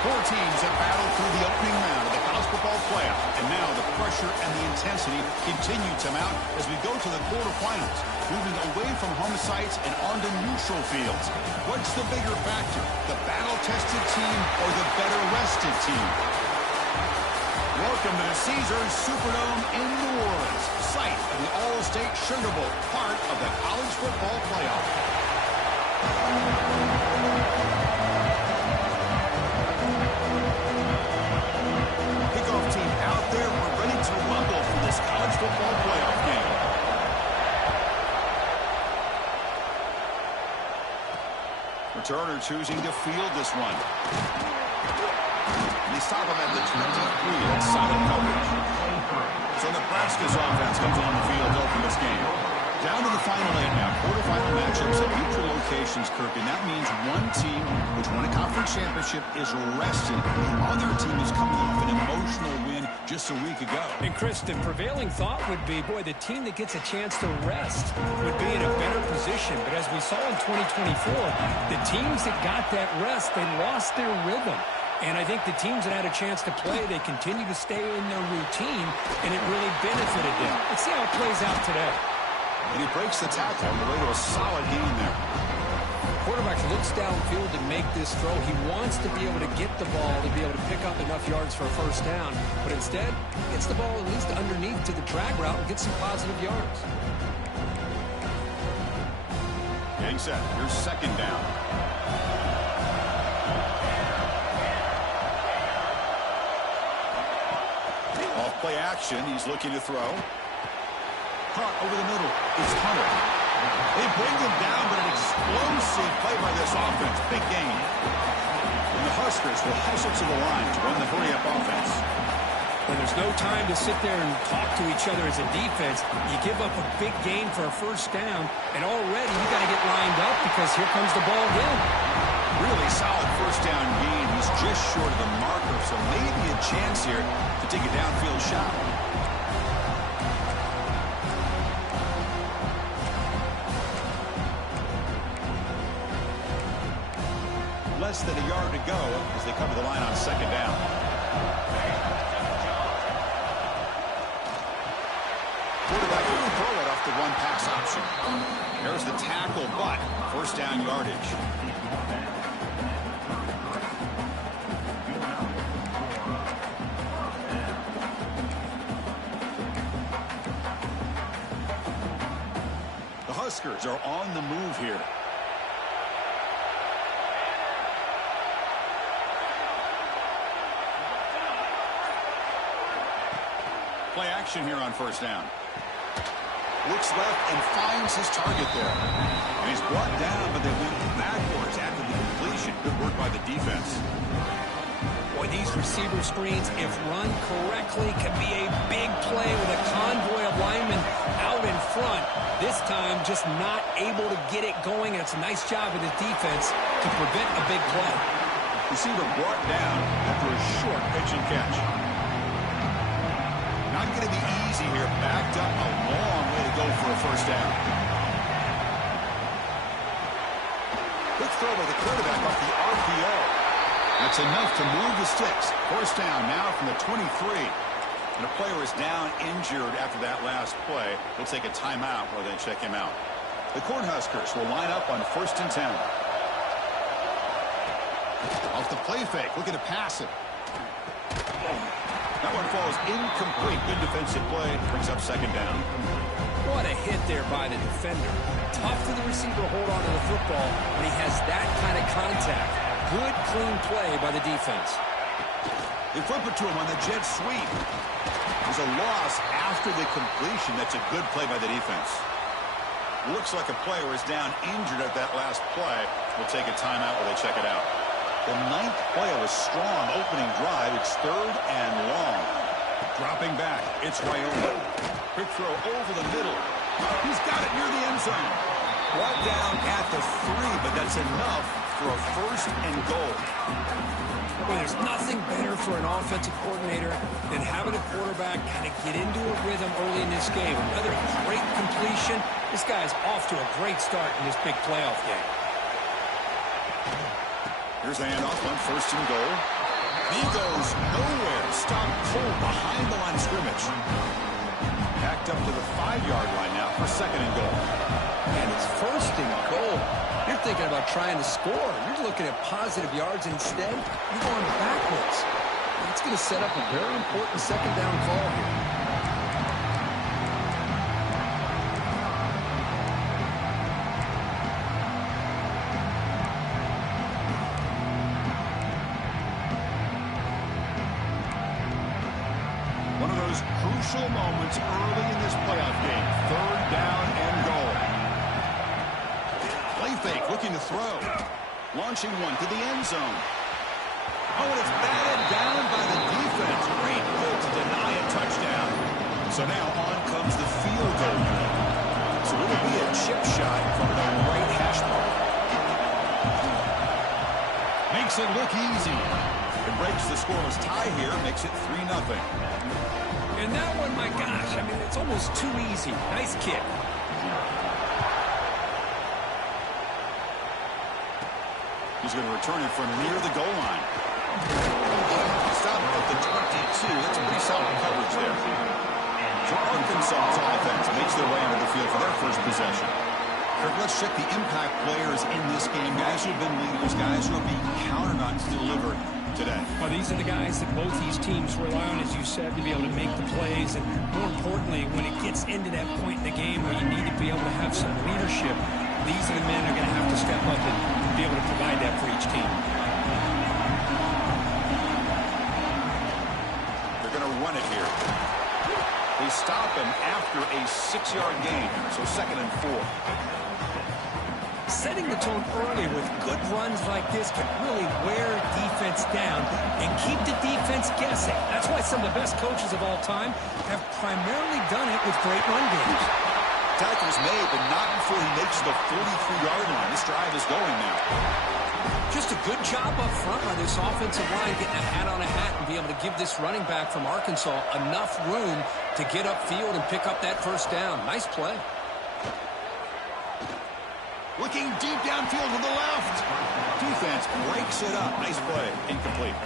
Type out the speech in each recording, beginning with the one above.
Four teams have battled through the opening round of the college football playoff, and now the pressure and the intensity continue to mount as we go to the quarterfinals, moving away from home sites and onto neutral fields. What's the bigger factor, the battle-tested team or the better-rested team? Welcome to the Caesars Superdome in New Orleans, site of the All-State Sugar Bowl, part of the college football playoff. Kickoff team out there. We're ready to rumble for this college football playoff game. Returner choosing to field this one. And they stop him at the 23. That's solid coverage. So Nebraska's offense comes on the field to open this game. Down to the final 8 now. Quarterfinal matchups at neutral locations, Kirk. And that means one team which won a conference championship is rested. The other team is coming off an emotional win just a week ago. And Chris, the prevailing thought would be, boy, the team that gets a chance to rest would be in a better position. But as we saw in 2024, the teams that got that rest, they lost their rhythm. And I think the teams that had a chance to play, they continue to stay in their routine, and it really benefited them. Let's see how it plays out today. And he breaks the tackle on the way to a solid gain there. Quarterback looks downfield to make this throw. He wants to be able to get the ball to be able to pick up enough yards for a first down. But instead, gets the ball at least underneath to the drag route and gets some positive yards. Getting set. Here's second down. Off play action. He's looking to throw. Caught over the middle. It's Hunter. They bring him down, but an explosive play by this offense. Big gain. And the Huskers will hustle to the line to run the hurry-up offense. When there's no time to sit there and talk to each other as a defense, you give up a big gain for a first down, and already you got to get lined up because here comes the ball again. Really solid first down gain. He's just short of the marker, so maybe a chance here to take a downfield shot. Less than a yard to go as they cover the line on second down. Quarterback will throw it off the one pass option. There's the tackle, but first down yardage. The Huskers are on the move here. Play action here on first down. Looks left and finds his target there. And he's brought down, but they went backwards after the completion. Good work by the defense. Boy, these receiver screens, if run correctly, can be a big play with a convoy of linemen out in front. This time, just not able to get it going. And it's a nice job of the defense to prevent a big play. Receiver brought down after a short pitch and catch. Not going to be easy here. Backed up a long way to go for a first down. Quick throw by the quarterback off the RPO. That's enough to move the sticks. First down now from the 23. And a player is down injured after that last play. We'll take a timeout while they check him out. The Cornhuskers will line up on 1st and 10. Off the play fake. Looking to pass it. That one falls incomplete. Good defensive play. Brings up second down. What a hit there by the defender. Tough for the receiver to hold on to the football when he has that kind of contact. Good, clean play by the defense. They flip it to him on the jet sweep. There's a loss after the completion. That's a good play by the defense. Looks like a player is down injured at that last play. We'll take a timeout while they check it out. The 9th play of a strong opening drive. It's 3rd and long. Dropping back. It's Wyoming. Quick throw over the middle. He's got it near the end zone. Brought down at the 3, but that's enough for a 1st and goal. Well, there's nothing better for an offensive coordinator than having a quarterback kind of get into a rhythm early in this game. Another great completion. This guy's off to a great start in this big playoff game. Here's the handoff on 1st and goal. He goes nowhere. Stopped cold behind the line of scrimmage. Backed up to the 5-yard line now for second and goal. And it's first and goal. You're thinking about trying to score. You're looking at positive yards instead. You're going backwards. That's going to set up a very important second down call here. One of those crucial moments early in this playoff game. Third down and goal. Play fake, looking to throw. Launching one to the end zone. Oh, and it's batted down by the defense. Great pull to deny a touchdown. So now on comes the field goal unit. So it'll be a chip shot from the right hash mark. Makes it look easy. It breaks the scoreless tie here, makes it 3-0. And that one, my gosh, I mean, it's almost too easy. Nice kick. He's going to return it from near the goal line. Stop at the 22. That's a pretty solid coverage there. So Arkansas's offense makes their way onto the field for their first possession. Kirk, let's check the impact players in this game. Guys who have been leaders, guys who are being counted on to deliver today. Well, these are the guys that both these teams rely on, as you said, to be able to make the plays. And more importantly, when it gets into that point in the game where you need to be able to have some leadership, these are the men that are going to have to step up and be able to provide that for each team. They're going to run it here. They stop him after a 6-yard gain, so second and 4. Setting the tone early with good runs like this can really wear defense down and keep the defense guessing. That's why some of the best coaches of all time have primarily done it with great run games. Tackle's made, but not before he makes the 43-yard line. This drive is going now. Just a good job up front by this offensive line, getting a hat on a hat and be able to give this running back from Arkansas enough room to get upfield and pick up that first down. Nice play. Looking deep downfield to the left. Defense breaks it up. Nice play. Incomplete.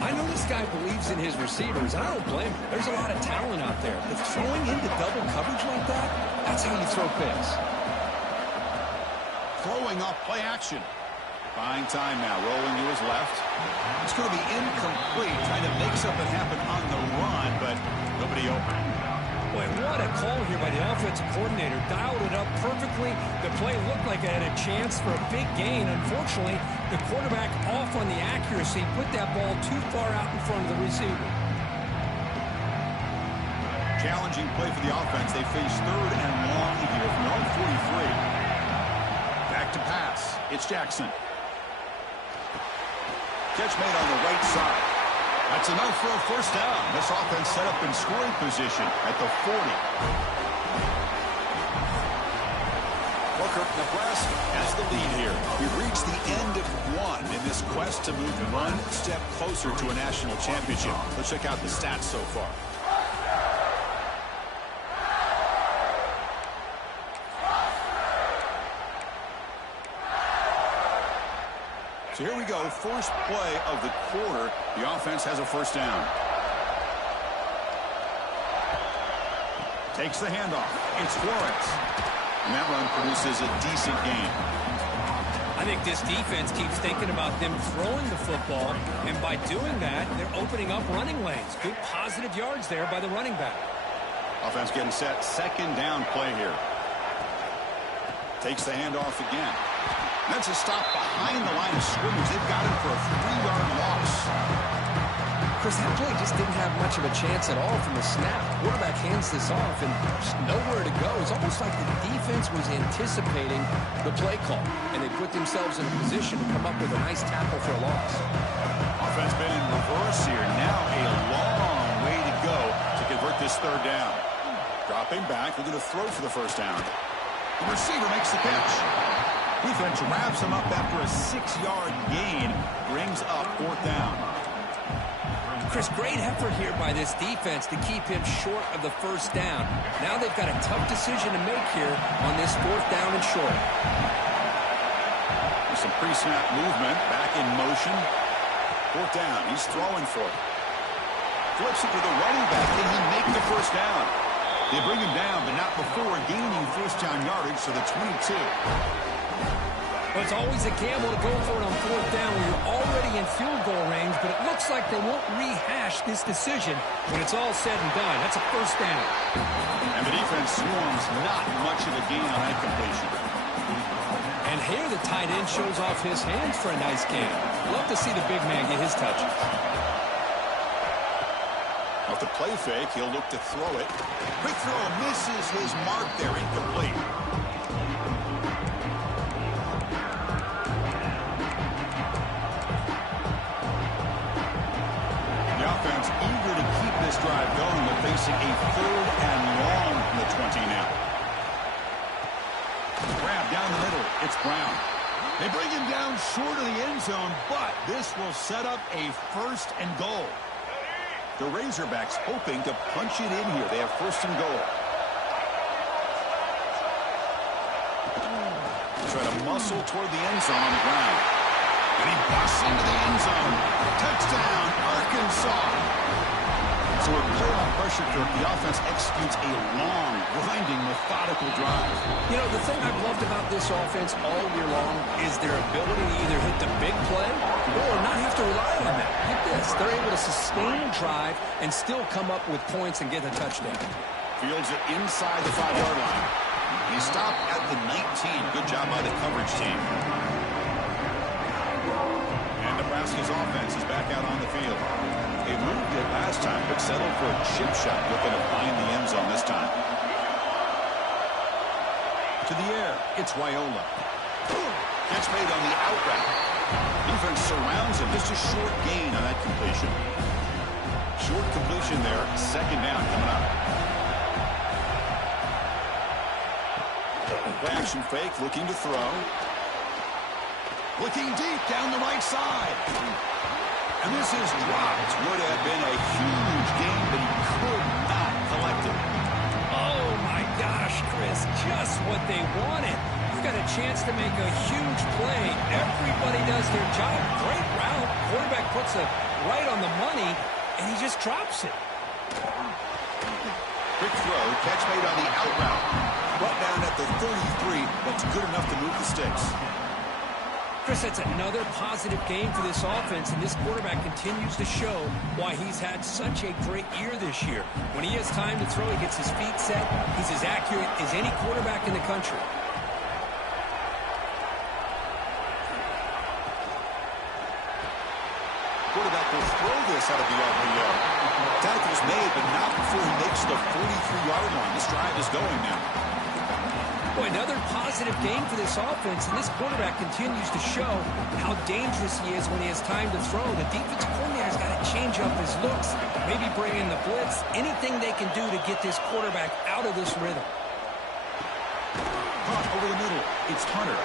I know this guy believes in his receivers. I don't blame him. There's a lot of talent out there. But throwing into double coverage like that, that's how you throw picks. Throwing off play action. Buying time now. Rolling to his left. It's going to be incomplete. Trying to make something happen on the run, but nobody open. Boy, what a call here by the offensive coordinator. Dialed it up perfectly. The play looked like it had a chance for a big gain. Unfortunately, the quarterback off on the accuracy, put that ball too far out in front of the receiver. Challenging play for the offense. They face third and long here from their own 43. Back to pass. It's Jackson. Catch made on the right side. That's enough for a first down. This offense set up in scoring position at the 40. Booker, Nebraska has the lead here. We've reached the end of one in this quest to move one step closer to a national championship. Let's check out the stats so far. So here we go, first play of the quarter. The offense has a first down. Takes the handoff. It's Flores. And that run produces a decent gain. I think this defense keeps thinking about them throwing the football, and by doing that, they're opening up running lanes. Good positive yards there by the running back. Offense getting set. Second down play here. Takes the handoff again. That's a stop behind the line of scrimmage. They've got him for a 3-yard loss. Chris, that play just didn't have much of a chance at all from the snap. Quarterback hands this off, and there's nowhere to go. It's almost like the defense was anticipating the play call, and they put themselves in a position to come up with a nice tackle for a loss. Offense been in reverse here. Now a long way to go to convert this third down. Dropping back. They're going to throw for the first down. The receiver makes the catch. Defense wraps him up after a 6-yard gain. Brings up fourth down. Chris, great effort here by this defense to keep him short of the first down. Now they've got a tough decision to make here on this fourth down and short. Some pre-snap movement. Back in motion. Fourth down. He's throwing for it. Flips it to the running back. Can he make the first down? They bring him down, but not before gaining first down yardage to the 22. Well, it's always a gamble to go for it on fourth down when you're already in field goal range, but it looks like they won't rehash this decision when it's all said and done. That's a first down. And the defense swarms, not much of a gain on that completion. And here the tight end shows off his hands for a nice gain. Love to see the big man get his touches. Off the play fake, he'll look to throw it. Quick throw misses his mark there, incomplete. The offense eager to keep this drive going, but facing a third and long from the 20 now. Grab down the middle. It's Brown. They bring him down short of the end zone, but this will set up a first and goal. The Razorbacks hoping to punch it in here. They have first and goal. Try to muscle toward the end zone on Brown. And he busts into the end zone. Touchdown, Arkansas. So with playoff pressure, Kirk, the offense executes a long, grinding, methodical drive. You know, the thing I've loved about this offense all year long is their ability to either hit the big play or not have to rely on that. Get this. They're able to sustain a drive and still come up with points and get a touchdown. Fields it inside the 5-yard line. He stopped at the 19. Good job by the coverage team. And Nebraska's offense is back out on the field. They moved it last time, but settled for a chip shot, looking to find the end zone this time. To the air, it's Wyola. Catch made on the out route. Defense surrounds him. Just a short gain on that completion. Short completion there. Second down coming up. Play action fake, looking to throw. Looking deep down the right side. And this is dropped. Would have been a huge gain, but he could not collect it. Oh, my gosh, Chris. Just what they wanted. You got a chance to make a huge play. Everybody does their job. Great route. Quarterback puts it right on the money, and he just drops it. Quick throw. Catch made on the out route. Brought down at the 33. That's good enough to move the sticks. Chris, that's another positive game for this offense, and this quarterback continues to show why he's had such a great year this year. When he has time to throw, he gets his feet set. He's as accurate as any quarterback in the country. Quarterback will throw this out of the RPO. Tackle's made, but not before he makes the 43-yard line. This drive is going now. Boy, another positive game for this offense, and this quarterback continues to show how dangerous he is when he has time to throw. The defensive coordinator's got to change up his looks, maybe bring in the blitz, anything they can do to get this quarterback out of this rhythm. Caught over the middle. It's Hunter.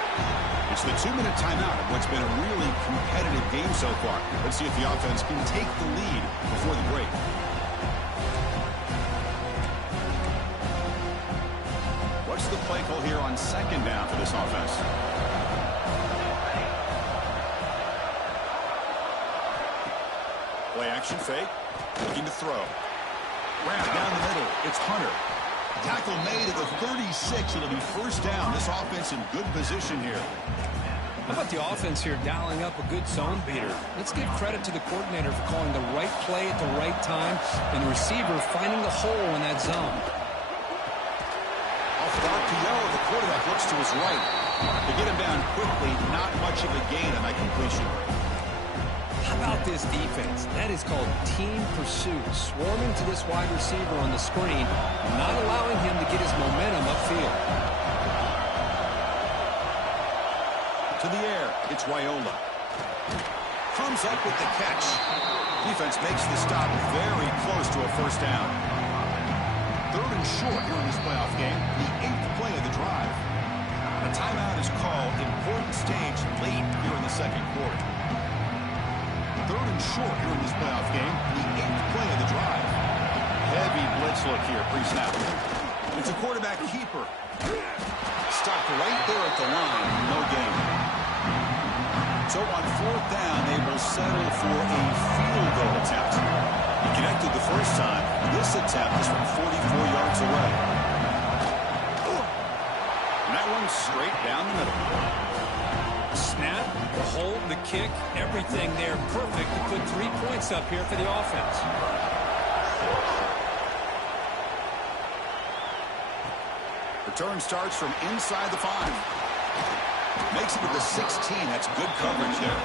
It's the 2-minute timeout of what's been a really competitive game so far. Let's see if the offense can take the lead before the break. What's the play call here on second down for this offense? Play action fake. Looking to throw. Wrap down the middle. It's Hunter. Tackle made at the 36. It'll be first down. This offense in good position here. How about the offense here dialing up a good zone beater? Let's give credit to the coordinator for calling the right play at the right time and the receiver finding the hole in that zone. Off the RPO, the quarterback looks to his right. To get him down quickly, not much of a gain on that completion. How about this defense? That is called team pursuit. Swarming to this wide receiver on the screen, not allowing him to get his momentum upfield. To the air, it's Wyola. Comes up with the catch. Defense makes the stop very close to a first down. Third and short here in this playoff game, the 8th play of the drive. A timeout is called, important stage late here in the second quarter. Third and short here in this playoff game, the 8th play of the drive. Heavy blitz look here, pre-snap. It's a quarterback keeper. Stopped right there at the line, no gain. So on fourth down, they will settle for a field goal attempt. He connected the first time. This attempt is from 44 yards away. And that one's straight down the middle. Snap, the hold, the kick, everything there perfect to put 3 points up here for the offense. Return starts from inside the 5. Makes it to the 16. That's good coverage there.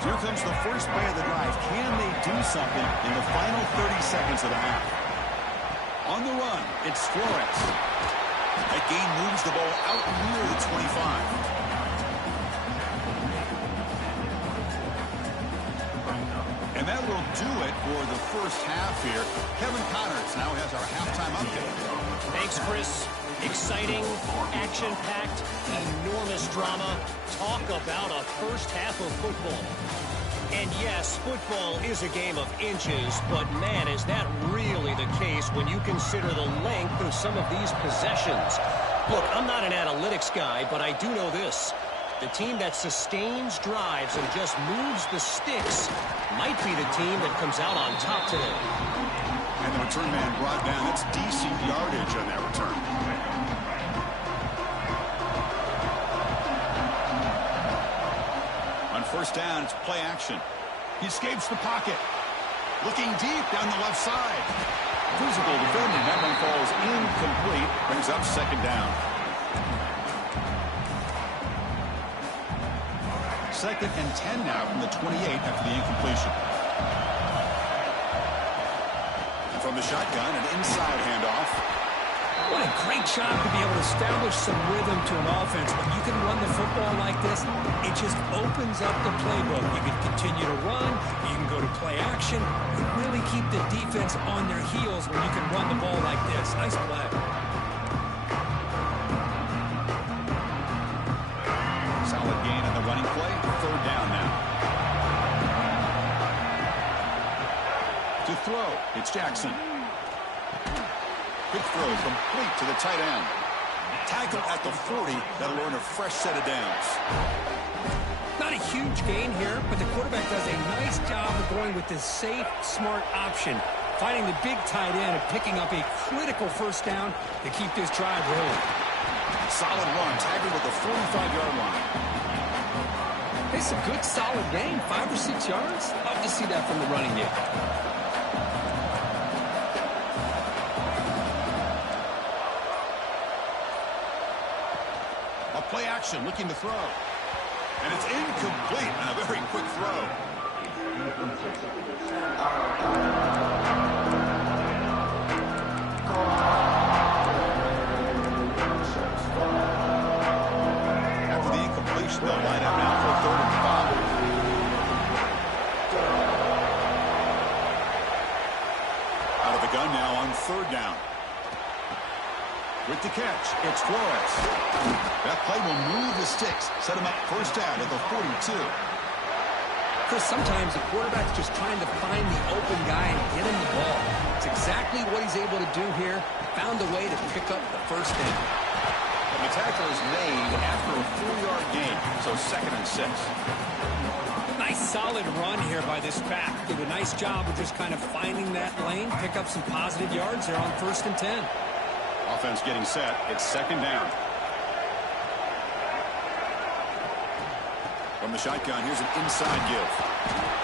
Here comes the first play of the drive. Can they do something in the final 30 seconds of the half? On the run, it's Flores. That gain moves the ball out near the 25. And that will do it for the first half here. Kevin Connors now has our halftime update. Thanks, Chris. Exciting, action-packed, enormous drama. Talk about a first half of football. And yes, football is a game of inches, but man, is that really the case when you consider the length of some of these possessions. Look, I'm not an analytics guy, but I do know this. The team that sustains drives and just moves the sticks might be the team that comes out on top today. And the return man brought down. That's decent yardage on that return. On first down, it's play action. He escapes the pocket. Looking deep down the left side. Physical defending. That one falls incomplete. Brings up second down. Second and 10 now from the 28 after the incompletion. And from the shotgun, an inside handoff. What a great job to be able to establish some rhythm to an offense. When you can run the football like this, it just opens up the playbook. You can continue to run. You can go to play action. You really keep the defense on their heels when you can run the ball like this. Nice play. Solid gain on the running play. Third down now. To throw, it's Jackson. Quick throw complete to the tight end. Tackle at the 40. That'll earn a fresh set of downs. Not a huge gain here, but the quarterback does a nice job of going with this safe, smart option, finding the big tight end and picking up a critical first down to keep this drive rolling. Solid run, tackled at the 45-yard line. It's a good, solid gain, 5 or 6 yards. Love to see that from the running game. A play action, looking to throw. And it's incomplete on a very quick throw. After the incompletion, they'll line up now for 3rd and 5. Out of the gun now on 3rd down. With the catch, it's Flores. That play will move the sticks, set him up first down at the 42. Chris, sometimes the quarterback's just trying to find the open guy and get him the ball. It's exactly what he's able to do here. Found a way to pick up the first down. And the tackle is made after a 4-yard gain, so 2nd and 6. Nice solid run here by this back. Did a nice job of just kind of finding that lane, pick up some positive yards there on 1st and 10. Offense getting set. It's 2nd down. From the shotgun, here's an inside give.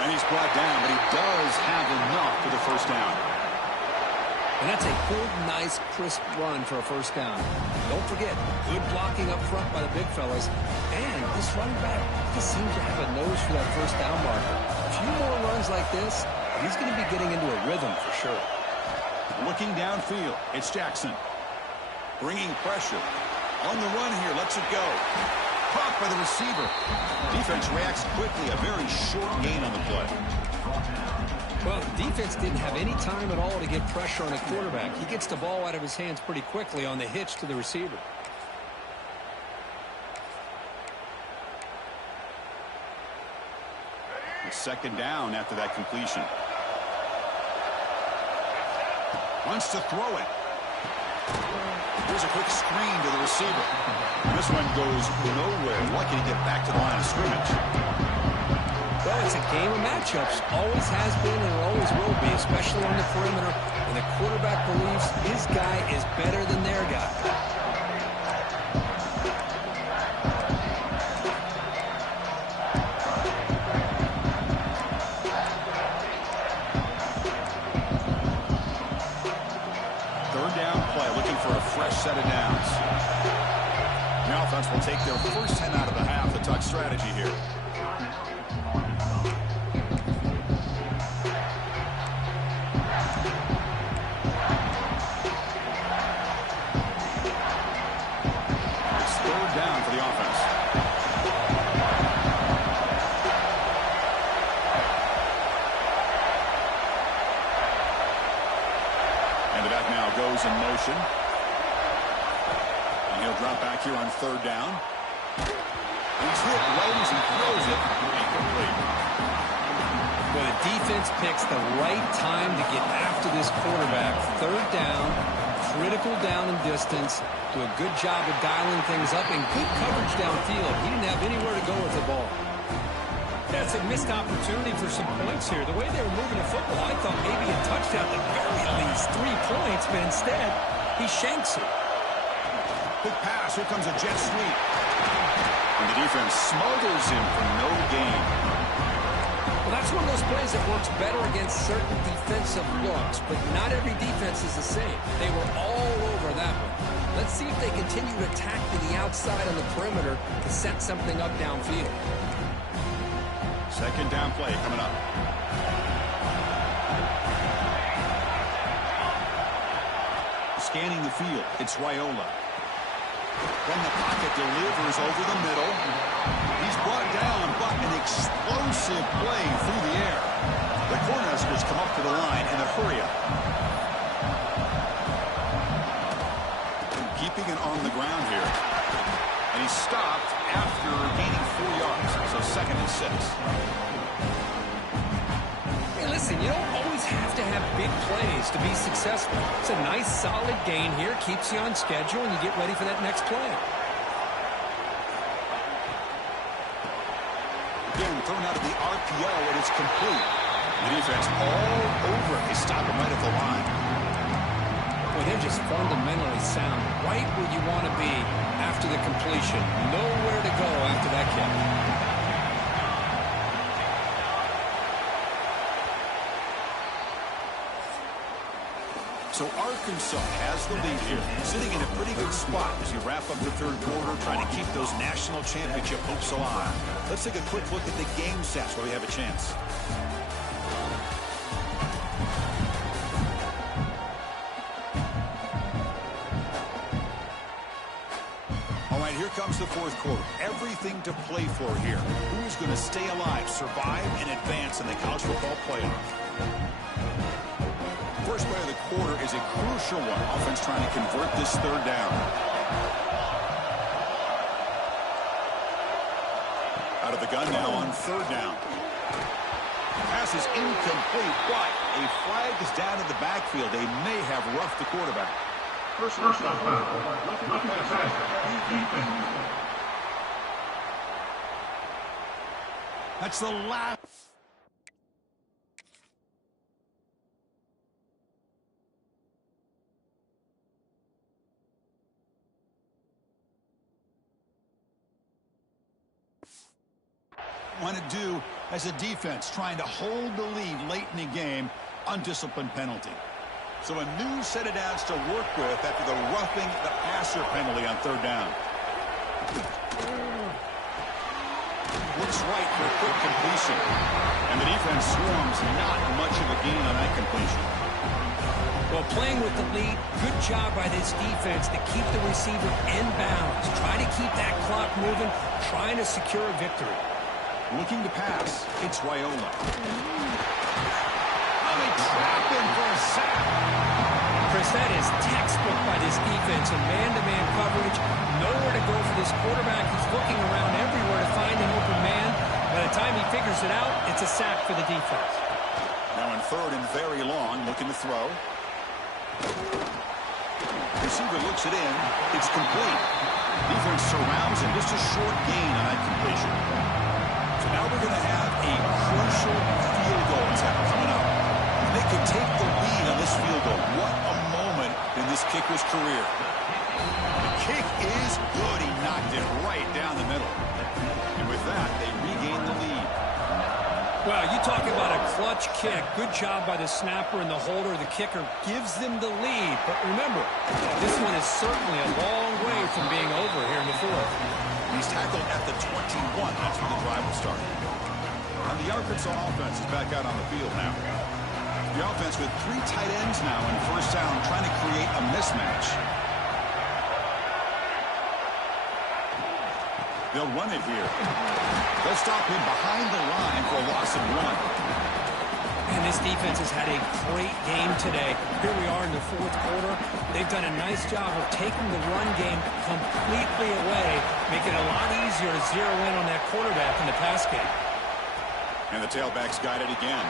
And he's brought down, but he does have enough for the first down. And that's a good, nice, crisp run for a first down. Don't forget, good blocking up front by the big fellas. And this running back just seems to have a nose for that first down marker. A few more runs like this, he's going to be getting into a rhythm for sure. Looking downfield, it's Jackson. Bringing pressure. On the run here, lets it go. Caught by the receiver. Defense reacts quickly. A very short gain on the play. Well, the defense didn't have any time at all to get pressure on a quarterback. He gets the ball out of his hands pretty quickly on the hitch to the receiver. It's 2nd down after that completion. Wants to throw it. Here's a quick screen to the receiver. This one goes nowhere. Lucky to get back to the line of scrimmage. Well, it's a game of matchups. Always has been and always will be, especially on the perimeter. And the quarterback believes his guy is better than their guy. Third down play, looking for a fresh set of downs. The offense will take their first 10 out of the half. The tuck strategy here. It's third down for the offense. And the back now goes in motion. And he'll drop back here on third down. He's hit right as he throws it. Incomplete. Well, the defense picks the right time to get after this quarterback. Third down, critical down and distance. Do a good job of dialing things up and good coverage downfield. He didn't have anywhere to go with the ball. That's a missed opportunity for some points here. The way they were moving the football, I thought maybe a touchdown at the very least, 3 points, but instead, he shanks it. Big pass. Here comes a jet sweep. And the defense smothers him for no gain. Well, that's one of those plays that works better against certain defensive looks, but not every defense is the same. They were all over that one. Let's see if they continue to attack to the outside on the perimeter to set something up downfield. Second down play coming up. Scanning the field, it's Raiola. From the pocket, delivers over the middle. He's brought down, but an explosive play through the air. The Cornhuskers come up to the line in a hurry-up. Keeping it on the ground here. And he stopped after gaining 4 yards, so second and 6. Hey, listen, you don't always have to have big plays to be successful. It's a nice, solid gain here. Keeps you on schedule, and you get ready for that next play. Again, thrown out of the RPO, and it's complete. The defense all over it. They stop him right at the line. Well, they're just fundamentally sound, right where you want to be after the completion. Nowhere to go after that kick. So Arkansas has the lead here, sitting in a pretty good spot as you wrap up the third quarter, trying to keep those national championship hopes alive. Let's take a quick look at the game stats where we have a chance. All right, here comes the fourth quarter. Everything to play for here. Who is going to stay alive, survive, and advance in the college football playoff? First play of the quarter is a crucial one. Offense trying to convert this third down. Out of the gun now on third down. Pass is incomplete, but a flag is down in the backfield. They may have roughed the quarterback. Personal foul. That's the last. Want to do as a defense, trying to hold the lead late in the game, undisciplined penalty. So a new set of downs to work with after the roughing the passer penalty on third down. Looks right for a quick completion. And the defense swarms, not much of a gain on that completion. Well, playing with the lead, good job by this defense to keep the receiver in bounds. Try to keep that clock moving, trying to secure a victory. Looking to pass, it's Raiola. Oh, they trap him for a sack. Chris, that is textbook by this defense in man-to-man coverage. Nowhere to go for this quarterback. He's looking around everywhere to find an open man. By the time he figures it out, it's a sack for the defense. Now in third and very long, looking to throw. Receiver looks it in. It's complete. Defense surrounds him. Just a short gain on that completion. So now we're going to have a crucial field goal attempt coming up. If they could take the lead on this field goal, what a moment in this kicker's career. The kick is good. He knocked it right down the middle. And with that, they regain the lead. Well, you talk about a clutch kick. Good job by the snapper and the holder. The kicker gives them the lead. But remember, this one is certainly a long way from being over here in the fourth. He's tackled at the 21. That's where the drive will start. And the Arkansas offense is back out on the field now. The offense with 3 tight ends now in first down, trying to create a mismatch. They'll run it here. They'll stop him behind the line for a loss of 1. And this defense has had a great game today. Here we are in the fourth quarter. They've done a nice job of taking the run game completely away, making it a lot easier to zero in on that quarterback in the pass game. And the tailback's got it again.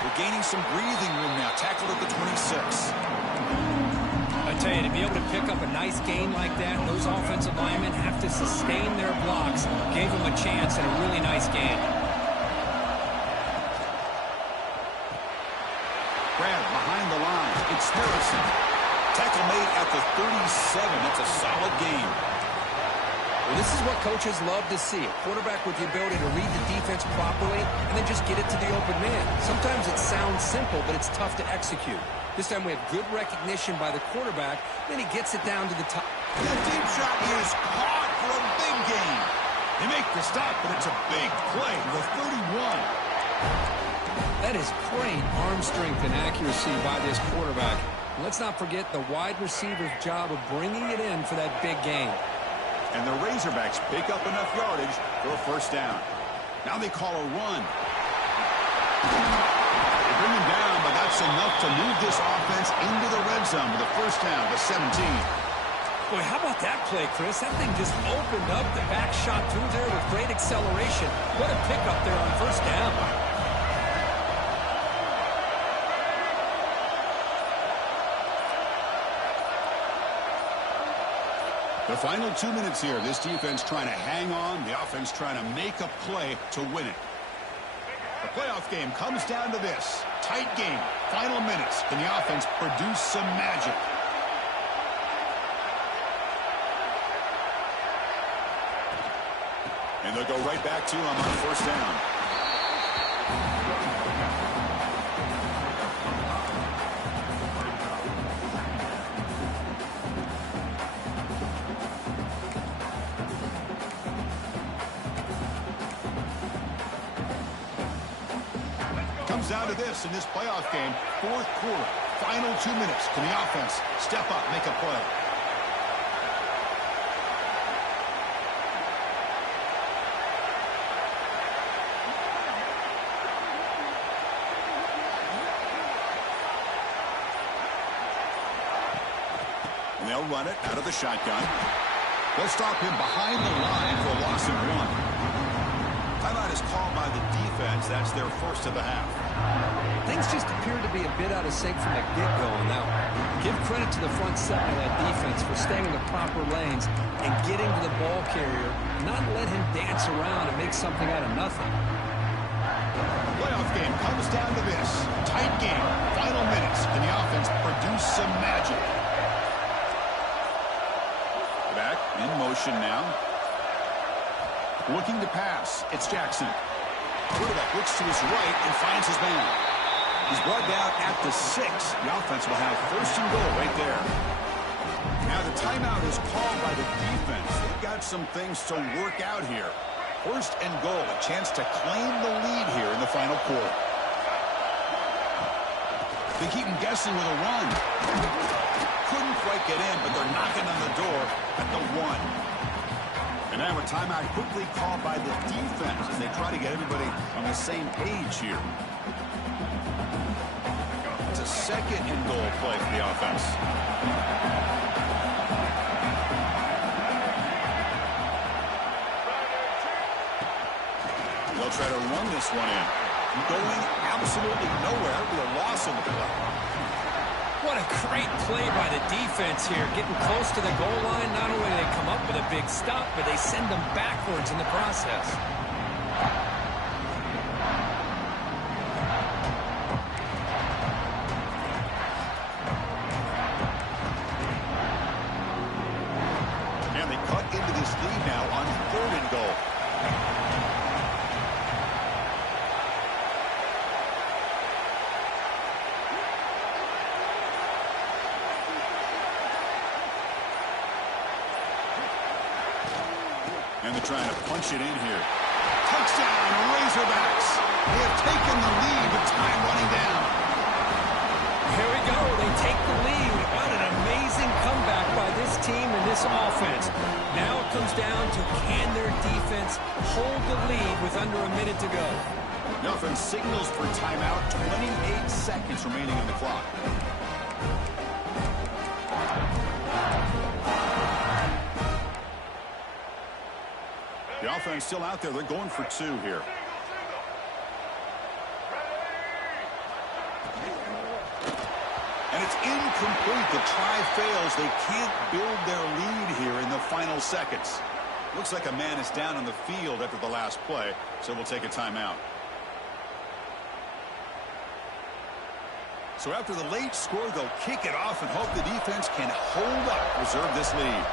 We're gaining some breathing room now. Tackled at the 26. I tell you, to be able to pick up a nice gain like that, those offensive linemen have to sustain their blocks. Gave them a chance and a really nice game. Grab behind the line. It's Harrison. Tackle made at the 37. That's a solid game. Well, this is what coaches love to see. A quarterback with the ability to read the defense properly and then just get it to the open man. Sometimes it sounds simple, but it's tough to execute. This time we have good recognition by the quarterback, then he gets it down to the top. That deep shot is caught for a big gain. They make the stop, but it's a big play. The 31. That is great arm strength and accuracy by this quarterback. Let's not forget the wide receiver's job of bringing it in for that big gain. And the Razorbacks pick up enough yardage for a first down. Now they call a run. They bring him down, but that's enough to move this offense into the red zone with a first down to 17. Boy, how about that play, Chris? That thing just opened up. The back shot through there with great acceleration. What a pickup there on first down. The final 2 minutes here. This defense trying to hang on. The offense trying to make a play to win it. The playoff game comes down to this. Tight game. Final minutes. Can the offense produce some magic? And they'll go right back to him on first down. Comes down to this in this playoff game. Fourth quarter. Final 2 minutes. Can the offense step up, make a play? And they'll run it out of the shotgun. They'll stop him behind the line for a loss of 1. Timeout is called by the defense. That's their first of the half. Things just appear to be a bit out of sync from the get-go on that one. Give credit to the front seven of that defense for staying in the proper lanes and getting to the ball carrier, not let him dance around and make something out of nothing. Playoff game comes down to this. Tight game. Final minutes. Can the offense produce some magic? Back in motion now. Looking to pass. It's Jackson. Quarterback looks to his right and finds his man. He's brought down at the 6. The offense will have first and goal right there. Now the timeout is called by the defense. They've got some things to work out here. First and goal, a chance to claim the lead here in the final quarter. They keep him guessing with a run. Couldn't quite get in, but they're knocking on the door at the 1. And now a timeout quickly called by the defense as they try to get everybody on the same page here. It's a second and goal play for the offense. They'll try to run this one in. Going absolutely nowhere with a loss in the play. What a Great play by the defense here. Getting close to the goal line, not only do they come up with a big stop, but they send them backwards in the process. And they cut into this lead now on 3rd and goal. And they're trying to punch it in here. Touchdown, Razorbacks. They have taken the lead with time running down. Here we go. They take the lead. What an amazing comeback by this team and this offense. Now it comes down to can their defense hold the lead with under a minute to go. The offense signals for timeout. 28 seconds remaining on the clock. The offense still out there. They're going for 2 here. And it's incomplete. The try fails. They can't build their lead here in the final seconds. Looks like a man is down on the field after the last play, so we'll take a timeout. So after the late score, they'll kick it off and hope the defense can hold up, preserve this lead.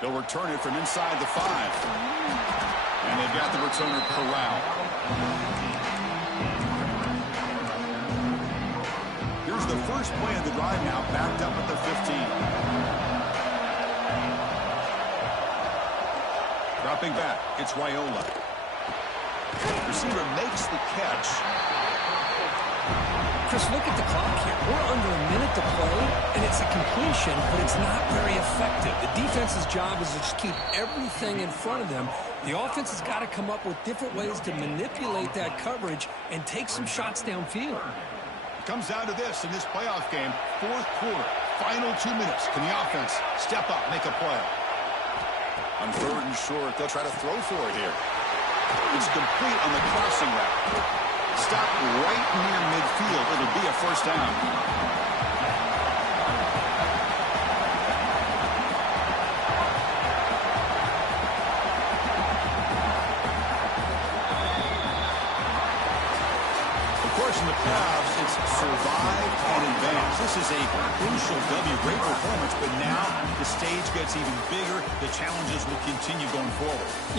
They'll return it from inside the 5. And they've got the returner corralled. Here's the first play of the drive now, backed up at the 15. Dropping back, it's Raiola. Receiver makes the catch. Chris, look at the clock here. We're under a minute to play, and it's a completion, but it's not very effective. The defense's job is to just keep everything in front of them. The offense has got to come up with different ways to manipulate that coverage and take some shots downfield. It comes down to this in this playoff game. 4th quarter, final 2 minutes. Can the offense step up, make a play? On 3rd and short, they'll try to throw for it here. It's complete on the crossing route. Stop right near midfield. It'll be a first down. Of course, in the playoffs, it's survive and advance. This is a crucial W. Great performance, but now the stage gets even bigger. The challenges will continue going forward.